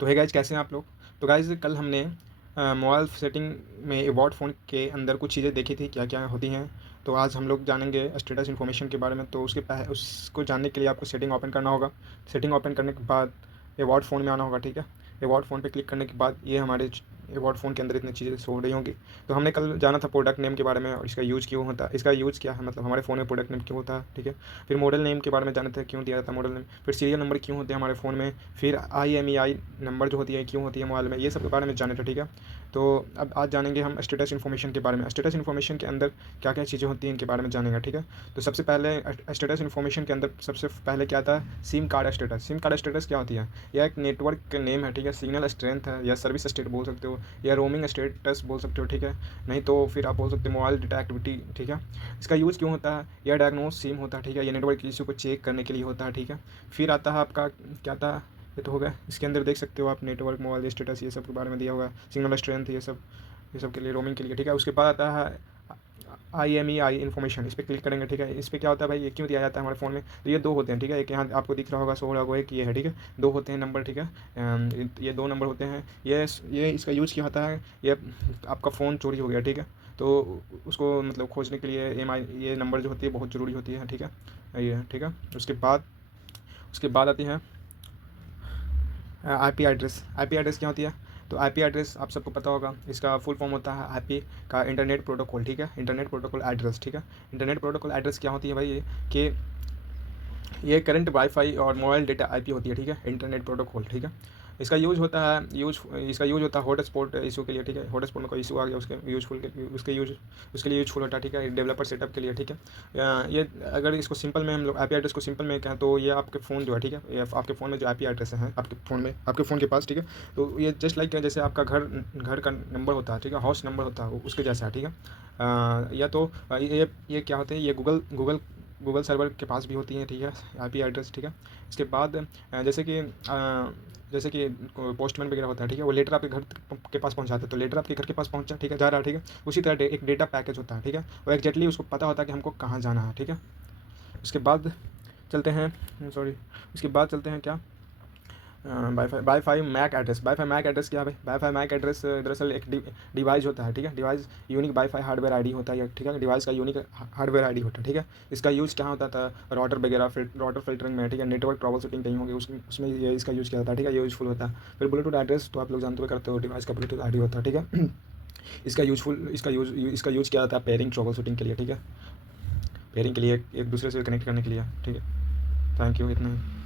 तो है गाइज, कैसे हैं आप लोग। तो गाइज कल हमने मोबाइल सेटिंग में एवॉर्ड फ़ोन के अंदर कुछ चीज़ें देखी थी क्या क्या होती हैं। तो आज हम लोग जानेंगे स्टेटस इन्फॉर्मेशन के बारे में। तो उसको जानने के लिए आपको सेटिंग ओपन करना होगा। सेटिंग ओपन करने के बाद एवॉर्ड फ़ोन में आना होगा, ठीक है। एवॉर्ड फ़ोन पे क्लिक करने के बाद ये हमारे एवॉर्ड फ़ोन के अंदर इतनी चीज़ें शो हो रही होंगी। तो हमने कल जाना था प्रोडक्ट नेम के बारे में और इसका यूज़ क्यों होता है, इसका यूज़ क्या है, मतलब हमारे फ़ोन में प्रोडक्ट नेम क्यों होता है, ठीक है। फिर मॉडल नेम के बारे में जाना था, क्यों दिया जाता है मॉडल नेम। फिर सीरियल नंबर क्यों होते हैं हमारे फ़ोन में। फिर IMEI नंबर जो होती है क्यों होती है मोबाइल में, ये सब के बारे में जाने थे, ठीक है। तो अब आज जानेंगे हम स्टेटस इन्फॉर्मेशन के बारे में। स्टेटस इन्फॉर्मेशन के अंदर क्या क्या चीज़ें होती हैं इनके बारे में जानेंगे, ठीक है। तो सबसे पहले स्टेटस इन्फॉर्मेशन के अंदर सबसे पहले क्या आता है, SIM card status. SIM card status क्या होती है, यह एक नेटवर्क का नेम है, ठीक है। सिग्नल स्ट्रेंथ है या सर्विस स्टेट बोल सकते हो या रोमिंग स्टेटस बोल सकते हो, ठीक है। नहीं तो फिर आप बोल सकते हो मोबाइल डेटा एक्टिविटी, ठीक है। इसका यूज़ क्यों होता है, यह डायग्नोज सिम होता है, ठीक है। ये नेटवर्क इशू को चेक करने के लिए होता है, ठीक है। फिर आता है आपका क्या था, ये तो हो गया। इसके अंदर देख सकते हो आप नेटवर्क, मोबाइल स्टेटस, ये सब के बारे में दिया हुआ है। सिग्नल स्ट्रेंथ, ये सब के लिए, रोमिंग के लिए, ठीक है। उसके बाद आता है IMEI इन्फॉर्मेशन। इस पर क्लिक करेंगे, ठीक है। इस पर क्या होता है भाई, ये क्यों दिया जाता है हमारे फ़ोन में। तो ये दो होते हैं, ठीक है। एक यहाँ आपको दिख रहा होगा, सो रहा होगा, एक ये है, ठीक है। दो होते हैं नंबर, ठीक है। ये दो नंबर होते हैं। ये इसका यूज़ क्या होता है, ये आपका फ़ोन चोरी हो गया, ठीक है। तो उसको मतलब खोजने के लिए ये नंबर जो होती है बहुत ज़रूरी होती है, ठीक है। ये ठीक है। उसके बाद आती है IP एड्रेस। IP एड्रेस क्या होती है, तो IP एड्रेस आप सबको पता होगा, इसका फुल फॉर्म होता है IP का इंटरनेट प्रोटोकॉल, ठीक है। इंटरनेट प्रोटोकॉल एड्रेस, ठीक है। इंटरनेट प्रोटोकॉल एड्रेस क्या होती है भाई, ये कि ये करंट वाईफाई और मोबाइल डेटा IP होती है, ठीक है। इंटरनेट प्रोटोकॉल, ठीक है। इसका यूज होता है हॉटस्पॉट इशू के लिए, ठीक है। हॉटस्पॉट में कोई इशू आ गया उसके लिए यूजफुल होता है, ठीक है। डेवलपर सेटअप के लिए, ठीक है। ये अगर इसको सिंपल में हम लोग IP एड्रेस को सिंपल में कहें तो ये आपके फ़ोन जो है, ठीक है, ये आपके फ़ोन में जो IP एड्रेस है आपके फ़ोन के पास, ठीक है। तो ये जस्ट लाइक जैसे आपका घर का नंबर होता है, ठीक है, हाउस नंबर होता है, उसके जैसा है, ठीक है। या तो ये क्या होते हैं, ये गूगल सर्वर के पास भी होती हैं, ठीक है, IP एड्रेस, ठीक है। इसके बाद जैसे कि पोस्टमैन वगैरह होता है, ठीक है, वो लेटर आपके घर के पास पहुंचाता है। तो लेटर आपके घर के पास पहुंचा, ठीक है, जा रहा है, ठीक है। उसी तरह एक डेटा पैकेज होता है, ठीक है। वो एग्जैक्टली उसको पता होता है कि हमको कहाँ जाना है, ठीक है। उसके बाद चलते हैं क्या, wifi MAC address. Wifi MAC address क्या है भाई, वाईफाई मैक एड्रेस दरअसल एक डिवाइस होता है, ठीक है। Device unique wifi hardware ID होता है, ठीक है। डिवाइस का यूनिक हार्डवेयर ID होता है, ठीक है। इसका यूज़ क्या होता था, राउटर वगैरह राउटर फिल्टरिंग में, ठीक है। नेटवर्क ट्रबल शूटिंग कहीं होगी उसमें ये इसका यूज़ किया जाता है, ठीक है। ये यूज़फुल होता है। फिर ब्लूटूथ एड्रेस तो आप लोग जानते हुए करते हो, डिवाइस का ब्लूटूथ ID होता है, ठीक है। इसका यूज़ किया जाता है पेयरिंग ट्रबल शूटिंग के लिए, ठीक है। पेयरिंग के लिए एक दूसरे से कनेक्ट करने के लिए, ठीक है। थैंक यू, इतना ही।